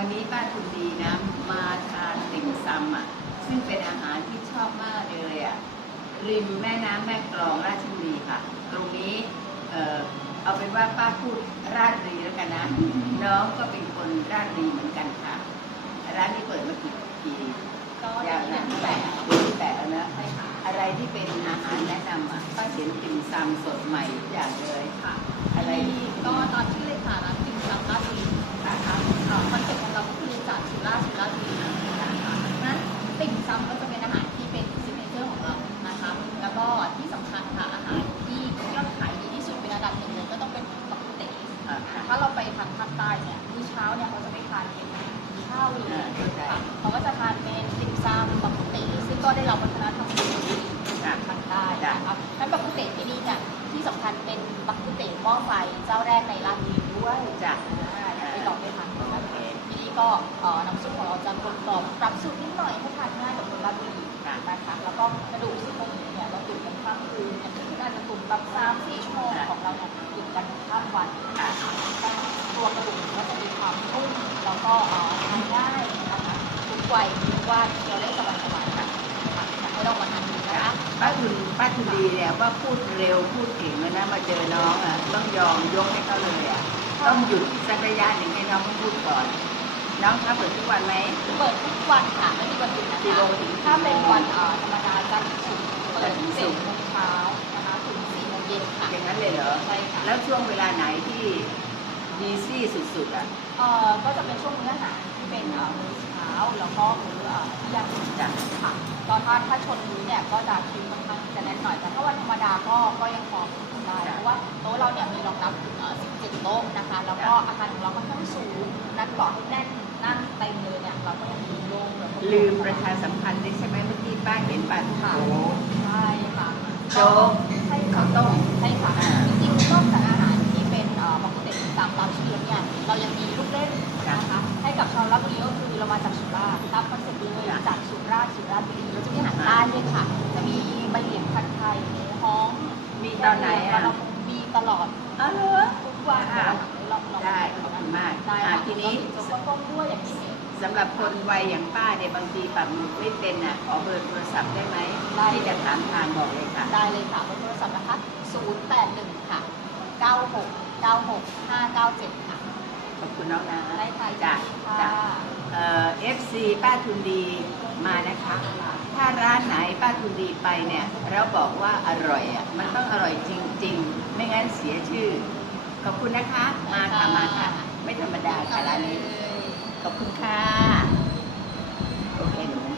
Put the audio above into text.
วันนี้ป้าทุนดีนะมาทานติ่มซำอะซึ่งเป็นอาหารที่ชอบมากเลยอะริมแม่น้ำแม่กลองราชบุรีค่ะ ตรงนี้เอ่อเอาเป็นว่าป้าพูดราชบุรีแล้วกันนะน้องก็เป็นคนราชบุรีเหมือนกันค่ะร้านนี้เปิดมากี่ปีก็เดือนที่แปดเดือนที่แปดแล้วนะใช่ค่ะอะไรที่เป็นอาหารแนะนำอะป้าเห็นติ่มซำสดใหม่ทุกอย่างเลยค่ะ อะไรที่ก็ตอนที่เลยค่ะร้านติ่มซำราชบุรี ภาคใต้เนี่ยมื้อเช้าเนี่ยเขาจะไม่ทานเป็นข้าวเลยอ่าเข้าใจค่ะเขาก็จะทานเป็นติ่มซำบักกุเต๋ซึ่งก็ได้รับวัฒนธรรมดีค่ะทางใต้นะคะนั้นบักกุเตที่นี่เนี่ยที่สำคัญเป็นบักกุเตหม้อไฟเจ้าแรกในราชบุรีด้วยจ้ะอ่าอยากไปลองไปทานกันนะคะที่นี่ก็เอ่อน้ำซุปของเราจะกลมกล่อมปรับสูตรนิดหน่อยให้ทานง่ายกับคนราชบุรีนะคะแล้วก็กระดูกซี่โครงหมูเนี่ยเราตุ๋นกันข้ามคืนอย่างที่คุณอาจจะตุ๋นแบบสามสี่ชั่วโมงของเราเนี่ยตุ๋นกันข้ามวันค่ะตัวกระดูกก็จะมีความนุ่มแล้วก็เอ่อทานง่ายนะคะ ทุกวัยทุกว่าเคี้ยวเล่นสบายๆค่ะอยากให้ลองมาทานดูนะคะป้าทุนป้าทุนดีเนี่ยว่าพูดเร็วพูดเก่งแล้วนะมาเจอน้องอะต้องยอมยกให้เขาเลยอะต้องหยุดสักระยะหนึ่งให้น้องเขาพูดก่อน น้องคะเปิดทุกวันไหมเปิดทุกวันค่ะไม่มีวันหยุดนะกี่คะโมงถึงกี่โมงถ้าเป็นวันเอ่อธรรมดาจันทร์ถึงศุกร์เปิดถึงเจ็ดโมงเช้านะคะถึงสี่โมงเย็นค่ะอย่างนั้นเลยเหรอใช่ค่ะแล้วช่วงเวลาไหนที่ดีซี่สุดๆอะเอ่อก็จะเป็นช่วงมื้ออาหารที่เป็น ก็มื้อเอ่อเที่ยงจ้ะค่ะตอนถ้าถ้าชนมื้อเนี่ยก็จะคิวค่อนข้างจะแน่นหน่อย แต่ถ้าวันธรรมดาก็ก็ยังพอทำได้เพราะว่าโต๊ะเราเนี่ยมีรองรับถึงเอ่อ17โต๊ะนะคะ แล้วก็อาคารของเราค่อนข้างสูงนัดต่อให้แน่นนั่งเต็มเลยเนี่ยเราก็ยังมีโล่งเหอลืมประชาสัมพันธ์ได้ใช่ไหมเมื่อกี้ป้าเห็นปันค่ะโอ้ใช่ค่ะโจ๊กใช่ข้าค่ะวต้มใช่ค่ะ มาจากสุราษฎร์ตามคอนเซ็ปต์เลยจากสุราษฎร์สุราษฎร์บุรีเราจะมีอาหารใต้ด้วยค่ะ จะมีใบเหลียงผัดไทยหมูฮ้องมีตอนไหนอะเรามีตลอดอ๋อเหรอทุกวันอ่าลองลองได้ขอบคุณมากได้อ่าค่ะทีนี้ซุปเปอร์ต้มด้วยอย่างที่เห็นสำหรับคนวัยอย่างป้าเนี่ยบางทีปักหมุดไม่เป็นอะขอเบอร์โทรศัพท์ได้ไหมได้ที่จะถามทางบอกเลยค่ะ ได้เลยค่ะเบอร์โทรศัพท์นะคะ 081 ค่ะ 96 96 597 ค่ะ ขอบคุณน้องนะได้ค่ะจ้ะค่ะจ้ะเอ่อฟซี ป้าทุนดีมานะคะ ถ้าร้านไหนป้าทุนดีไปเนี่ยเราบอกว่าอร่อยอะมันต้องอร่อยจริง ๆ ไม่งั้นเสียชื่อ ขอบคุณนะคะ มาค่ะมาค่ะ ไม่ธรรมดาค่ะร้านนี้ ขอบคุณค่ะ โอเคหนู